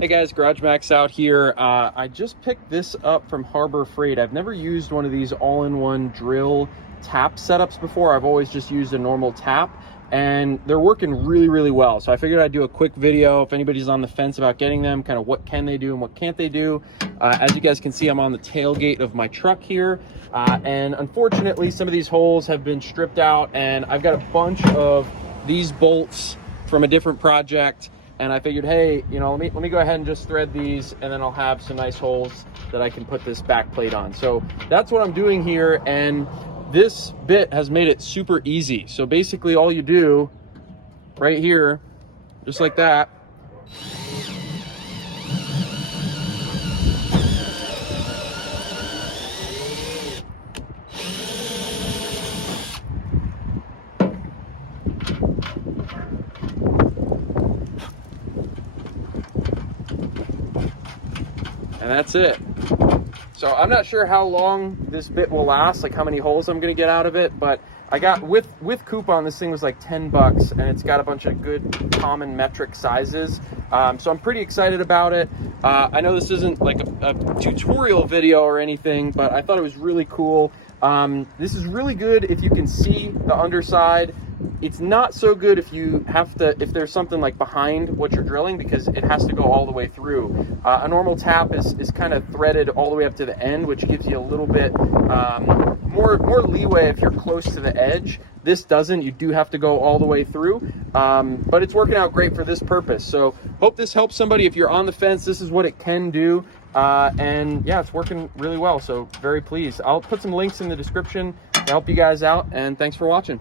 Hey guys, Garage Max out here. I just picked this up from Harbor Freight. I've never used one of these all-in-one drill tap setups before. I've always just used a normal tap, and they're working really well. So I figured I'd do a quick video if anybody's on the fence about getting them, kind of what can they do and what can't they do. As you guys can see, I'm on the tailgate of my truck here, and unfortunately some of these holes have been stripped out, and I've got a bunch of these bolts from a different project. And I figured, hey, you know, let me go ahead and just thread these, and then I'll have some nice holes that I can put this back plate on. So that's what I'm doing here, and this bit has made it super easy. So basically all you do right here, just like that, and that's it. So I'm not sure how long this bit will last, like how many holes I'm gonna get out of it, but I got, with coupon, this thing was like 10 bucks, and it's got a bunch of good common metric sizes. So I'm pretty excited about it. I know this isn't like a tutorial video or anything, but I thought it was really cool. This is really good if you can see the underside. It's not so good if you have to, if there's something like behind what you're drilling, because it has to go all the way through. A normal tap is kind of threaded all the way up to the end, which gives you a little bit more leeway if you're close to the edge. This doesn't. You do have to go all the way through, but it's working out great for this purpose. So hope this helps somebody. If you're on the fence, this is what it can do. And yeah, it's working really well. So very pleased. I'll put some links in the description to help you guys out, and thanks for watching.